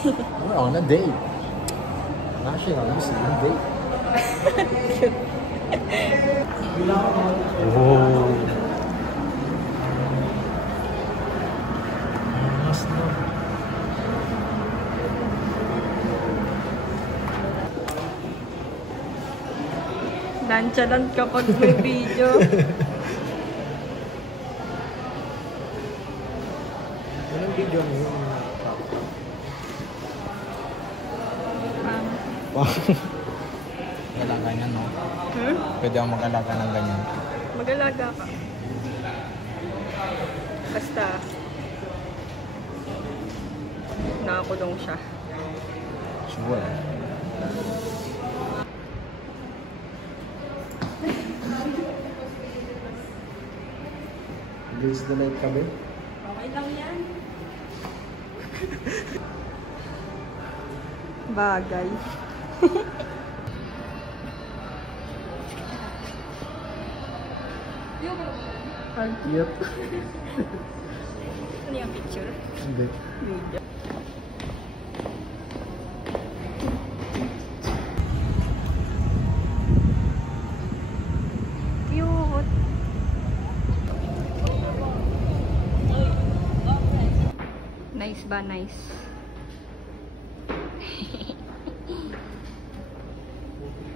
We're on a date. National Muslim date. Whoa. Mas na. Nonchalant kapag may video. Anong video mo yung mag-alaga niyan, no? Pwede akong mag-alaga ng ganyan. Mag-alaga ka. Basta nakakulong siya. Sure. Against the light kami? Okay lang yan. Bagay. Ang cute. Ano yung picture? Hindi. Video. Cute. Nice ba? Nice.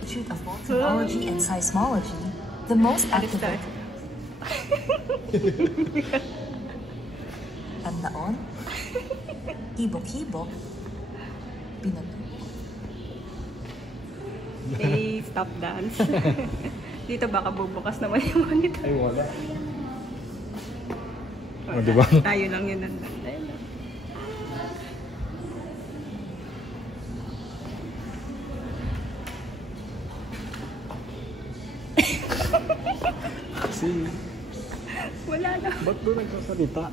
Institute of Volcanology and Seismology, the most active. And naon, hibok-hibok, pinatubo. Hey, stop dance. Dito baka bubukas naman yung monitor. Ay, wala. O, diba? Tayo lang yun nandun. Kasi, Wala na. ba't doon nagsasalita?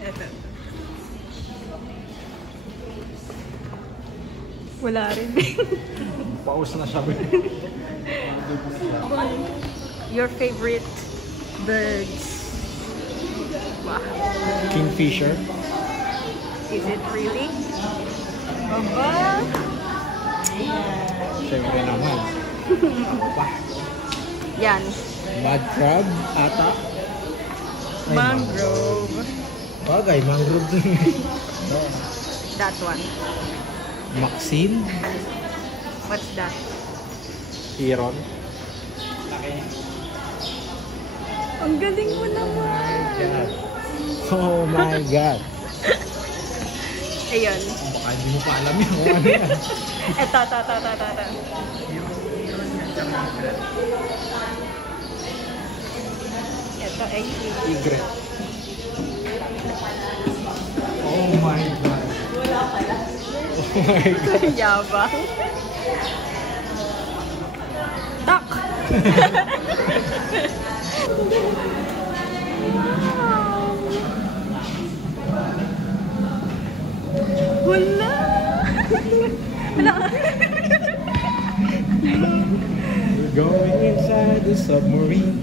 Eto. Wala rin. Pause na siya. Your favorite birds? Wow. Kingfisher. Is it really? Aba! Siyempre naman. Pa. Yan. Mud crab ata. Ay, Mangrove. Bagay, mangrove din. No. That one. Maxine. What's that? Iron. Ang galing mo naman! Oh my God. Ayun. Baka hindi mo pa alam yun. Ano yan? Eto. Ito ay Tigre. Oh my God. Oh my God. yabang. Tak! Wala! Wala! We're going inside the submarine.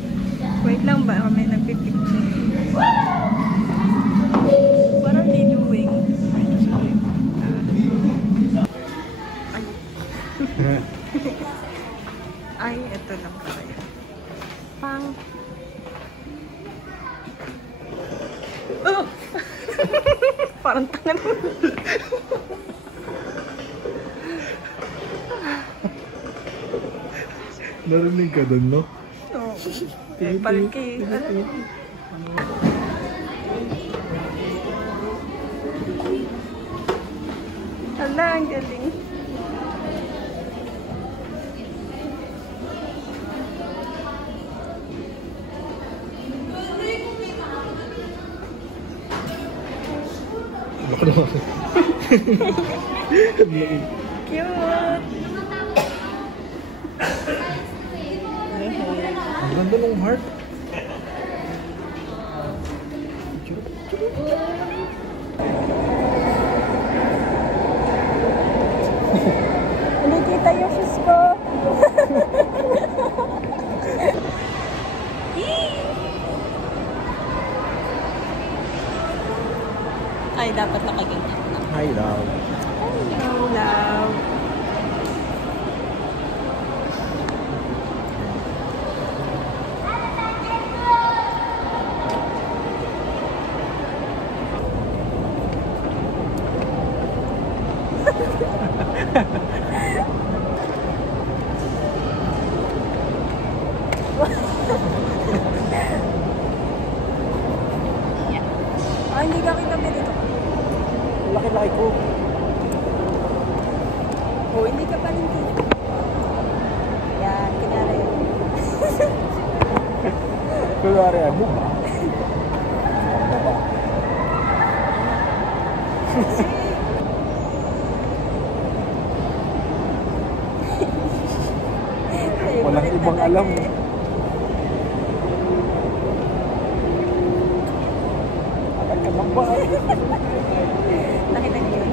Wait lang ba? Kami nagpipicture. What are they doing? Ay, ito lang pala yun. Pang. Oh! Parang tangan mo. Narinig ka dun, no? Oo. Eh, palki. Hala, ang galing. Baka naman. Cute! Ang ganda ng heart. Hindi kita yung sis ko. Ay, dapat nakaganyan na. Hi, love. Hello, love. Ah, hindi ka kita dito. Laki-laki ko. Oh, hindi ka pa rin dito. Yan, kinara yun. Kunwari, ano ba? Ano ba? Walang ibang alam. Agad ka bang ba? Nakita niyo yun?